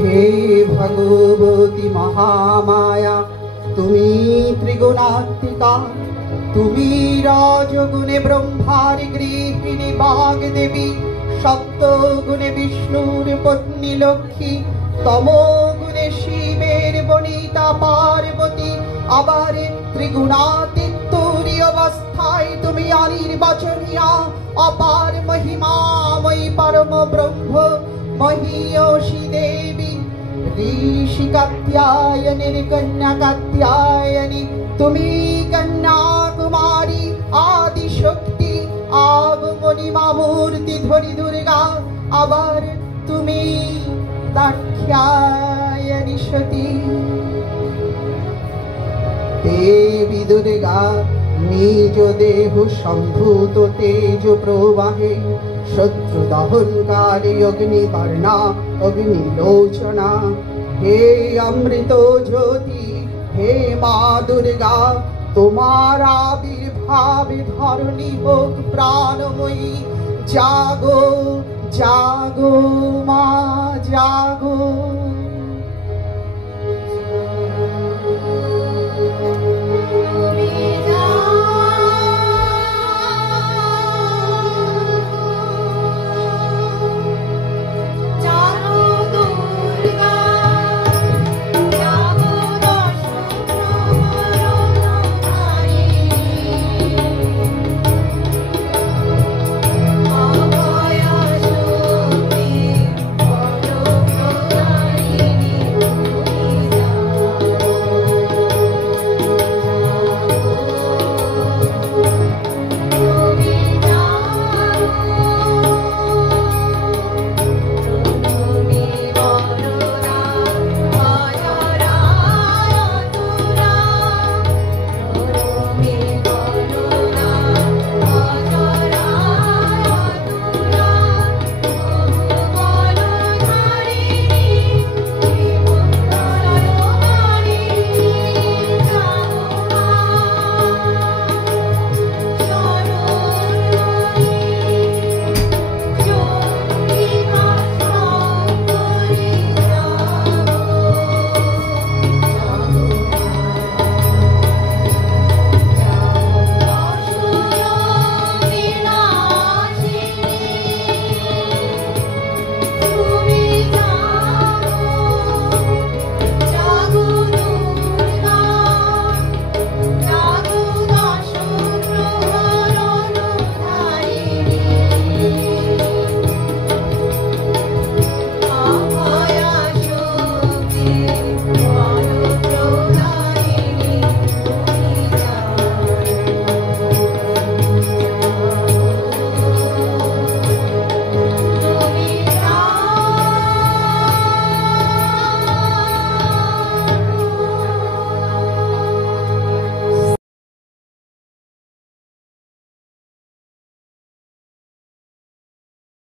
হে ভগবতী মহামায়া, তুমি ত্রিগুণাত্মিকা, তুমি রজগুণে ব্রহ্মার গৃহিণী বাগদেবী, সপ্তগুণে বিষ্ণুর পত্নী লক্ষ্মী, তমগুণে শিবের বনিতা পার্বতী, আবার ত্রিগুণাতীতুরী অবস্থায় তুমি অনির্বচনীয়া অপার মহিমাময়ী পরম ব্রহ্ম মহীয়সী দেবী। ঋষি কাত্যায়নীর কন্যা কাত্যায়নী, তুমি কন্যাকুমারী আদি শক্তি, আগমনী মূর্তি ধরি দুর্গা, আবার তুমি দাক্ষায়ণী সতী। দেবী দুর্গা নিজ দেহ সম্ভূত তেজ প্রবাহে, শত্রু দহনকারী অগ্নিবর্ণা অগ্নিলোচনা, হে অমৃত জ্যোতি, হে মা দুর্গা, তোমার আবির্ভাবে ধরণী হোক প্রাণময়ী। জাগো জাগো মা জাগো।